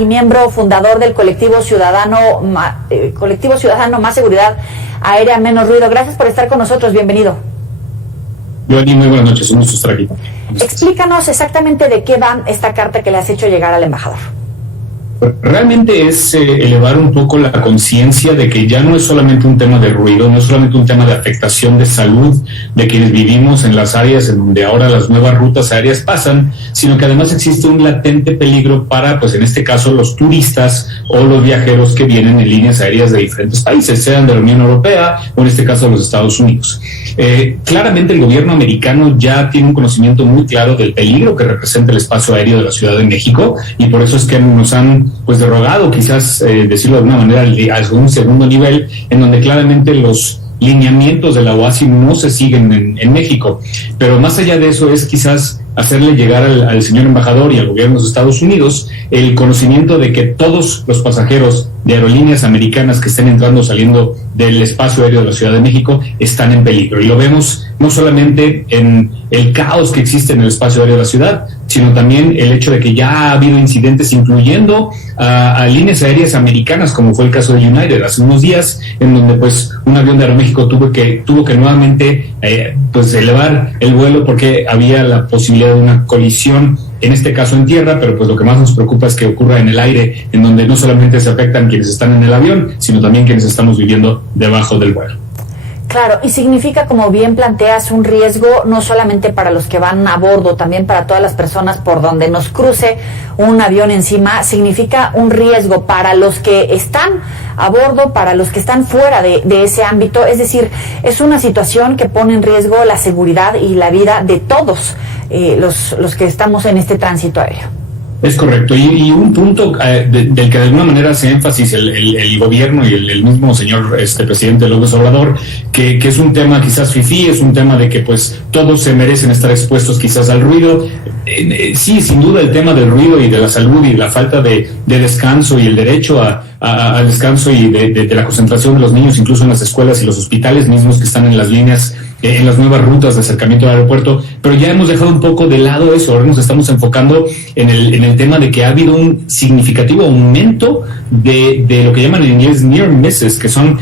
y miembro fundador del Colectivo Ciudadano Más Seguridad Aérea, Menos Ruido. Gracias por estar con nosotros, bienvenido. Giovanni, muy buenas noches, un gusto estar aquí. Explícanos exactamente de qué va esta carta que le has hecho llegar al embajador. Realmente es elevar un poco la conciencia de que ya no es solamente un tema de ruido, no es solamente un tema de afectación de salud de quienes vivimos en las áreas en donde ahora las nuevas rutas aéreas pasan, sino que además existe un latente peligro para, pues en este caso, los turistas o los viajeros que vienen en líneas aéreas de diferentes países, sean de la Unión Europea o en este caso de los Estados Unidos. Claramente el gobierno americano ya tiene un conocimiento muy claro del peligro que representa el espacio aéreo de la Ciudad de México y por eso es que nos han derogado, quizás decirlo de alguna manera, a un segundo nivel, en donde claramente los lineamientos de la OASI no se siguen en México. Pero más allá de eso es quizás hacerle llegar al señor embajador y al gobierno de los Estados Unidos el conocimiento de que todos los pasajeros de aerolíneas americanas que estén entrando o saliendo del espacio aéreo de la Ciudad de México están en peligro. Y lo vemos no solamente en el caos que existe en el espacio aéreo de la ciudad, sino también el hecho de que ya ha habido incidentes incluyendo a líneas aéreas americanas, como fue el caso de United hace unos días, en donde pues un avión de Aeroméxico tuvo que nuevamente elevar el vuelo porque había la posibilidad de una colisión, en este caso en tierra, pero pues lo que más nos preocupa es que ocurra en el aire, en donde no solamente se afectan quienes están en el avión, sino también quienes estamos viviendo debajo del vuelo. Claro, y significa, como bien planteas, un riesgo no solamente para los que van a bordo, también para todas las personas por donde nos cruce un avión encima. Significa un riesgo para los que están a bordo, para los que están fuera de ese ámbito. Es decir, es una situación que pone en riesgo la seguridad y la vida de todos los que estamos en este tránsito aéreo. Es correcto, y un punto del que de alguna manera hace énfasis el gobierno y el mismo señor presidente López Obrador, que es un tema quizás fifí, es un tema de que pues todos se merecen estar expuestos quizás al ruido. Sí, sin duda el tema del ruido y de la salud y la falta de descanso y el derecho al descanso y de la concentración de los niños, incluso en las escuelas y los hospitales mismos que están en las líneas, en las nuevas rutas de acercamiento al aeropuerto, pero ya hemos dejado un poco de lado eso. Ahora nos estamos enfocando en el tema de que ha habido un significativo aumento de lo que llaman en inglés near misses, que son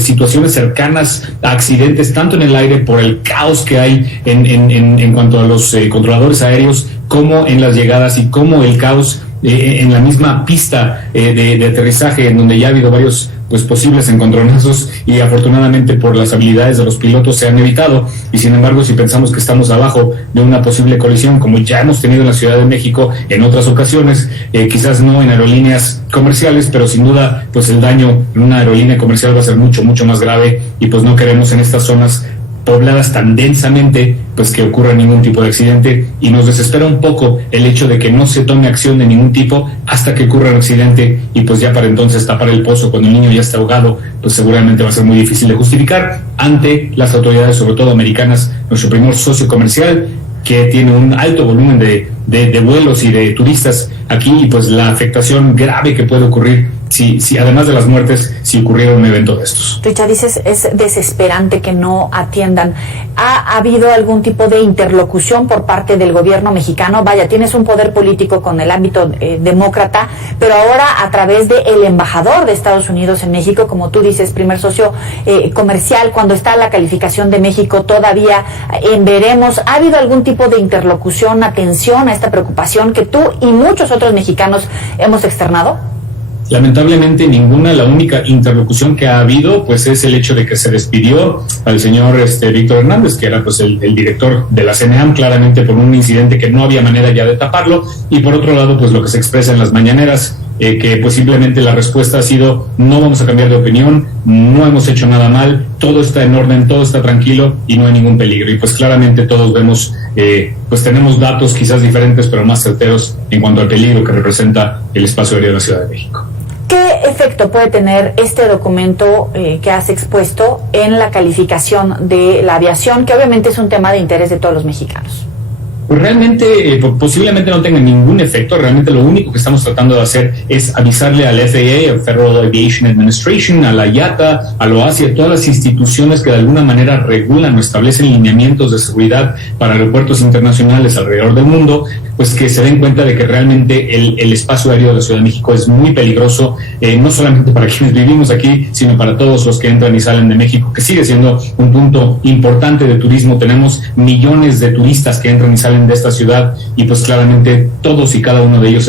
situaciones cercanas a accidentes, tanto en el aire por el caos que hay en cuanto a los controladores aéreos, como en las llegadas y como el caos en la misma pista de aterrizaje, en donde ya ha habido varios posibles encontronazos y afortunadamente por las habilidades de los pilotos se han evitado. Y sin embargo, si pensamos que estamos abajo de una posible colisión, como ya hemos tenido en la Ciudad de México en otras ocasiones, quizás no en aerolíneas comerciales, pero sin duda pues el daño en una aerolínea comercial va a ser mucho, mucho más grave, y pues no queremos en estas zonas pobladas tan densamente pues que ocurra ningún tipo de accidente, y nos desespera un poco el hecho de que no se tome acción de ningún tipo hasta que ocurra un accidente, y pues ya para entonces tapar el pozo cuando el niño ya está ahogado pues seguramente va a ser muy difícil de justificar ante las autoridades, sobre todo americanas, nuestro primer socio comercial, que tiene un alto volumen de vuelos y de turistas aquí, y pues la afectación grave que puede ocurrir si además de las muertes, si ocurriera un evento de estos. Richard, dices, es desesperante que no atiendan. ¿Ha habido algún tipo de interlocución por parte del gobierno mexicano? Vaya, tienes un poder político con el ámbito demócrata, pero ahora a través del embajador de Estados Unidos en México, como tú dices, primer socio comercial, cuando está la calificación de México todavía en veremos. ¿Ha habido algún tipo de interlocución, atención a esta preocupación que tú y muchos otros mexicanos hemos externado? Lamentablemente ninguna. La única interlocución que ha habido pues es el hecho de que se despidió al señor Víctor Hernández, que era pues el director de la CNEAM, claramente por un incidente que no había manera ya de taparlo, y por otro lado pues lo que se expresa en las mañaneras, que pues simplemente la respuesta ha sido: no vamos a cambiar de opinión, no hemos hecho nada mal, todo está en orden, todo está tranquilo y no hay ningún peligro. Y pues claramente todos vemos, pues tenemos datos quizás diferentes pero más certeros en cuanto al peligro que representa el espacio aéreo de la Ciudad de México. ¿Qué efecto puede tener este documento que has expuesto en la calificación de la aviación, que obviamente es un tema de interés de todos los mexicanos? Pues realmente, posiblemente no tenga ningún efecto. Realmente lo único que estamos tratando de hacer es avisarle al FAA, al Federal Aviation Administration, a la IATA, a la OASI, a todas las instituciones que de alguna manera regulan o establecen lineamientos de seguridad para aeropuertos internacionales alrededor del mundo, pues que se den cuenta de que realmente el espacio aéreo de la Ciudad de México es muy peligroso, no solamente para quienes vivimos aquí, sino para todos los que entran y salen de México, que sigue siendo un punto importante de turismo. Tenemos millones de turistas que entran y salen de esta ciudad y pues claramente todos y cada uno de ellos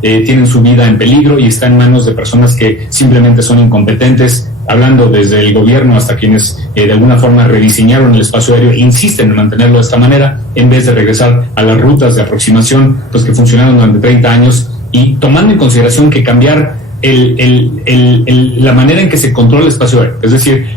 tienen su vida en peligro y está en manos de personas que simplemente son incompetentes, hablando desde el gobierno hasta quienes de alguna forma rediseñaron el espacio aéreo e insisten en mantenerlo de esta manera en vez de regresar a las rutas de aproximación pues que funcionaron durante 30 años y tomando en consideración que cambiar la manera en que se controla el espacio aéreo, es decir,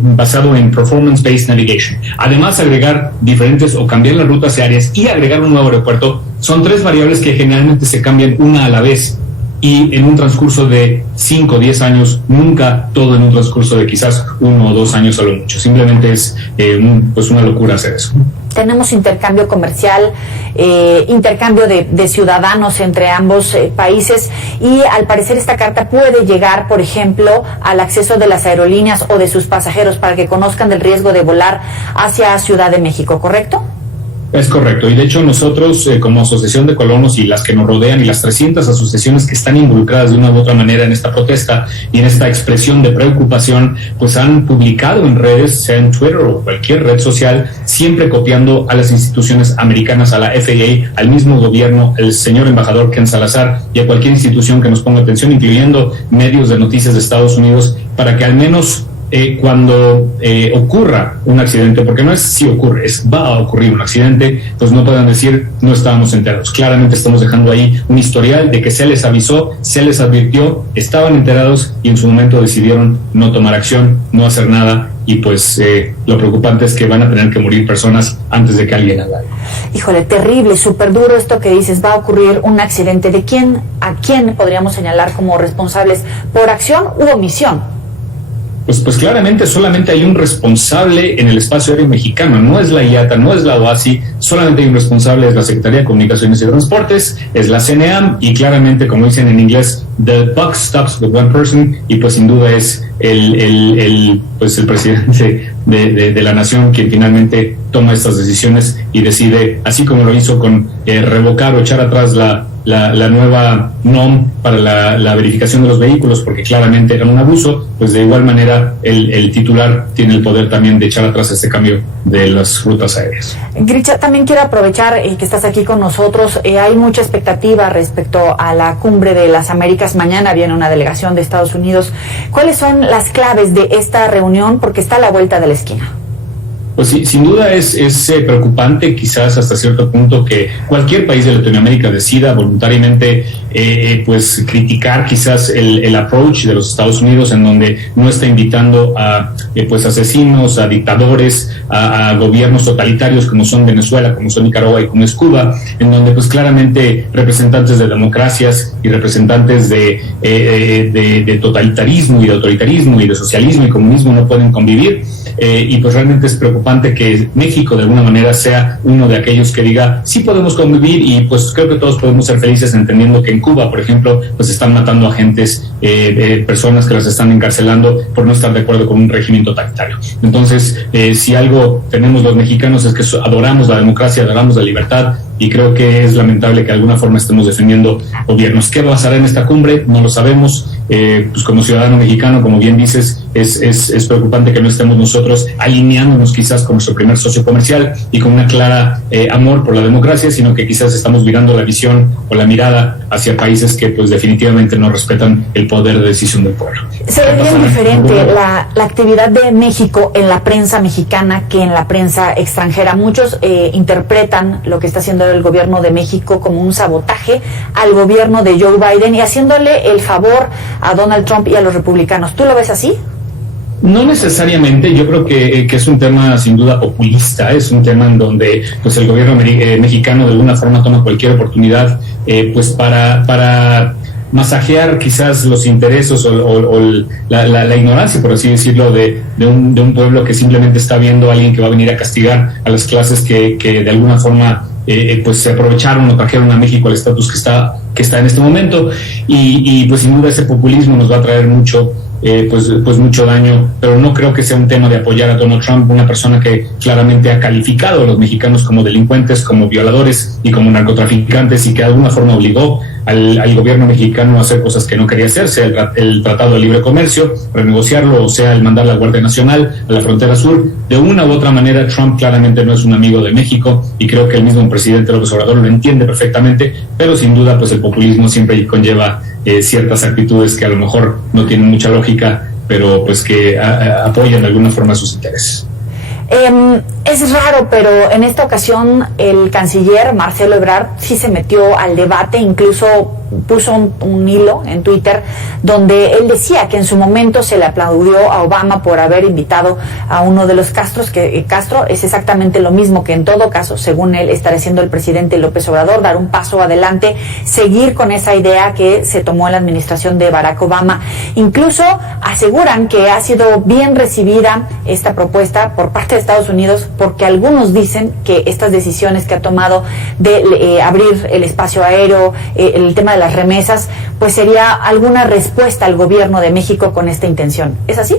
basado en performance-based navigation. Además, agregar diferentes o cambiar las rutas aéreas y agregar un nuevo aeropuerto son tres variables que generalmente se cambian una a la vez y en un transcurso de 5 o 10 años, nunca todo en un transcurso de quizás 1 o 2 años a lo mucho. Simplemente es pues una locura hacer eso. Tenemos intercambio comercial, intercambio de ciudadanos entre ambos países y al parecer esta carta puede llegar, por ejemplo, al acceso de las aerolíneas o de sus pasajeros para que conozcan del riesgo de volar hacia Ciudad de México, ¿correcto? Es correcto, y de hecho nosotros como Asociación de Colonos y las que nos rodean y las 300 asociaciones que están involucradas de una u otra manera en esta protesta y en esta expresión de preocupación, pues han publicado en redes, sea en Twitter o cualquier red social, siempre copiando a las instituciones americanas, a la FAA, al mismo gobierno, el señor embajador Ken Salazar y a cualquier institución que nos ponga atención, incluyendo medios de noticias de Estados Unidos, para que al menos cuando ocurra un accidente, porque no es si ocurre, es va a ocurrir un accidente, pues no puedan decir no estábamos enterados. Claramente estamos dejando ahí un historial de que se les avisó, se les advirtió, estaban enterados y en su momento decidieron no tomar acción, no hacer nada y pues lo preocupante es que van a tener que morir personas antes de que alguien haga. Híjole, terrible, súper duro esto que dices, va a ocurrir un accidente. ¿De quién, a quién podríamos señalar como responsables por acción u omisión? Pues claramente solamente hay un responsable en el espacio aéreo mexicano, no es la IATA, no es la OASI, solamente hay un responsable, es la Secretaría de Comunicaciones y Transportes, es la CNEAM y claramente, como dicen en inglés, the buck stops with one person y pues sin duda es el presidente de la nación quien finalmente toma estas decisiones y decide, así como lo hizo con revocar o echar atrás la nueva NOM para la verificación de los vehículos, porque claramente era un abuso, pues de igual manera el titular tiene el poder también de echar atrás este cambio de las rutas aéreas. Grisha, también quiero aprovechar que estás aquí con nosotros. Hay mucha expectativa respecto a la Cumbre de las Américas. Mañana viene una delegación de Estados Unidos. ¿Cuáles son las claves de esta reunión? Porque está a la vuelta de la esquina. Pues sí, sin duda es preocupante quizás hasta cierto punto que cualquier país de Latinoamérica decida voluntariamente pues criticar quizás el approach de los Estados Unidos, en donde no está invitando a pues asesinos, a dictadores, a gobiernos totalitarios como son Venezuela, como son Nicaragua y como es Cuba, en donde pues claramente representantes de democracias y representantes de totalitarismo y de autoritarismo y de socialismo y comunismo no pueden convivir. Y pues realmente es preocupante que México de alguna manera sea uno de aquellos que diga sí podemos convivir y pues creo que todos podemos ser felices entendiendo que en Cuba, por ejemplo, pues están matando a agentes, personas que las están encarcelando por no estar de acuerdo con un régimen totalitario. Entonces, si algo tenemos los mexicanos es que adoramos la democracia, adoramos la libertad y creo que es lamentable que de alguna forma estemos defendiendo gobiernos. ¿Qué pasará en esta cumbre? No lo sabemos. Pues como ciudadano mexicano, como bien dices, es preocupante que no estemos nosotros alineándonos quizás con nuestro primer socio comercial y con una clara amor por la democracia, sino que quizás estamos virando la visión o la mirada hacia países que pues definitivamente no respetan el poder de decisión del pueblo. Se ve bien diferente la actividad de México en la prensa mexicana que en la prensa extranjera. Muchos interpretan lo que está haciendo el gobierno de México como un sabotaje al gobierno de Joe Biden y haciéndole el favor a Donald Trump y a los republicanos. ¿Tú lo ves así? No necesariamente, yo creo que es un tema sin duda populista, es un tema en donde pues el gobierno mexicano de alguna forma toma cualquier oportunidad pues para masajear quizás los intereses o la ignorancia, por así decirlo, de un pueblo que simplemente está viendo a alguien que va a venir a castigar a las clases que de alguna forma pues se aprovecharon o trajeron a México al estatus que está en este momento, y pues sin duda ese populismo nos va a traer mucho mucho daño, pero no creo que sea un tema de apoyar a Donald Trump, una persona que claramente ha calificado a los mexicanos como delincuentes, como violadores y como narcotraficantes, y que de alguna forma obligó al gobierno mexicano a hacer cosas que no quería hacer, sea el Tratado de Libre Comercio, renegociarlo, o sea el mandar la Guardia Nacional a la frontera sur. De una u otra manera, Trump claramente no es un amigo de México, y creo que el mismo presidente López Obrador lo entiende perfectamente, pero sin duda pues el populismo siempre conlleva ciertas actitudes que a lo mejor no tienen mucha lógica, pero pues que apoyan de alguna forma sus intereses. Es raro, pero en esta ocasión el canciller Marcelo Ebrard sí se metió al debate, incluso puso un hilo en Twitter donde él decía que en su momento se le aplaudió a Obama por haber invitado a uno de los Castros, que Castro es exactamente lo mismo, que en todo caso, según él, estará siendo el presidente López Obrador, dar un paso adelante, seguir con esa idea que se tomó en la administración de Barack Obama. Incluso aseguran que ha sido bien recibida esta propuesta por parte de Estados Unidos, porque algunos dicen que estas decisiones que ha tomado de abrir el espacio aéreo, el tema de las remesas, pues sería alguna respuesta al gobierno de México con esta intención. ¿Es así?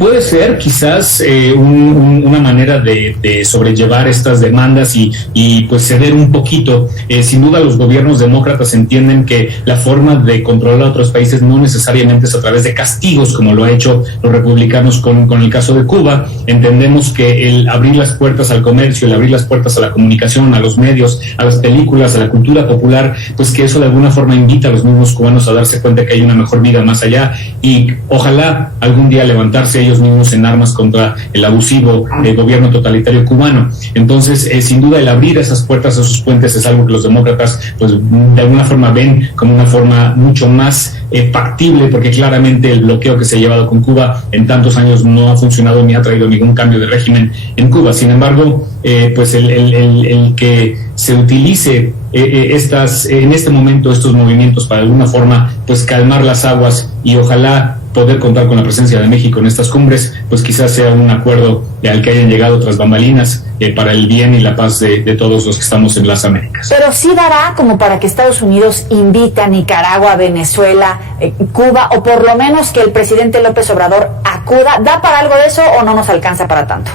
Puede ser quizás una manera de sobrellevar estas demandas y pues ceder un poquito. Sin duda los gobiernos demócratas entienden que la forma de controlar a otros países no necesariamente es a través de castigos, como lo ha hecho los republicanos con el caso de Cuba. Entendemos que el abrir las puertas al comercio, el abrir las puertas a la comunicación, a los medios, a las películas, a la cultura popular, pues que eso de alguna forma invita a los mismos cubanos a darse cuenta que hay una mejor vida más allá, y ojalá algún día levantarse ellos mismos en armas contra el abusivo gobierno totalitario cubano. Entonces, sin duda, el abrir esas puertas, esos puentes, es algo que los demócratas, pues, de alguna forma ven como una forma mucho más factible, porque claramente el bloqueo que se ha llevado con Cuba en tantos años no ha funcionado ni ha traído ningún cambio de régimen en Cuba. Sin embargo, pues el que se utilice en este momento estos movimientos para de alguna forma pues calmar las aguas, y ojalá poder contar con la presencia de México en estas cumbres, pues quizás sea un acuerdo al que hayan llegado tras bambalinas para el bien y la paz de todos los que estamos en las Américas. Pero sí dará como para que Estados Unidos invite a Nicaragua, Venezuela, Cuba, o por lo menos que el presidente López Obrador acuda. ¿Da para algo de eso o no nos alcanza para tanto?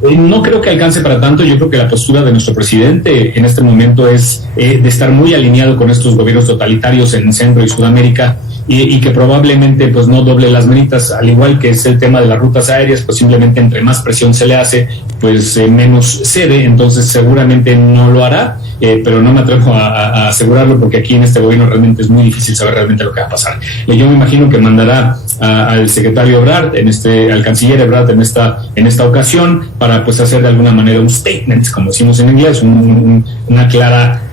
No creo que alcance para tanto. Yo creo que la postura de nuestro presidente en este momento es de estar muy alineado con estos gobiernos totalitarios en Centro y Sudamérica, y que probablemente pues no doble las manitas, al igual que es el tema de las rutas aéreas, pues simplemente entre más presión se le hace, pues menos cede. Entonces seguramente no lo hará, pero no me atrevo a asegurarlo, porque aquí en este gobierno realmente es muy difícil saber realmente lo que va a pasar. Yo me imagino que mandará al secretario Ebrard, al canciller Ebrard en esta ocasión, para pues hacer de alguna manera un statement, como decimos en inglés, una clara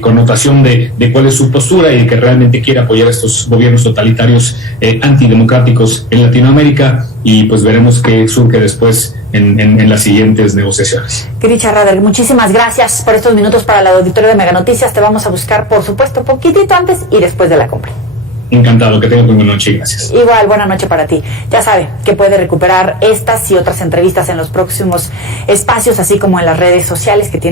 connotación de cuál es su postura, y que realmente quiere apoyar a estos gobiernos totalitarios antidemocráticos en Latinoamérica, y pues veremos qué surge después en las siguientes negociaciones. Gritcha Rader, muchísimas gracias por estos minutos para el auditorio de Mega Noticias. Te vamos a buscar, por supuesto, poquitito antes y después de la compra. Encantado, que tenga muy buena noche y gracias. Igual, buena noche para ti. Ya sabe que puede recuperar estas y otras entrevistas en los próximos espacios, así como en las redes sociales que tiene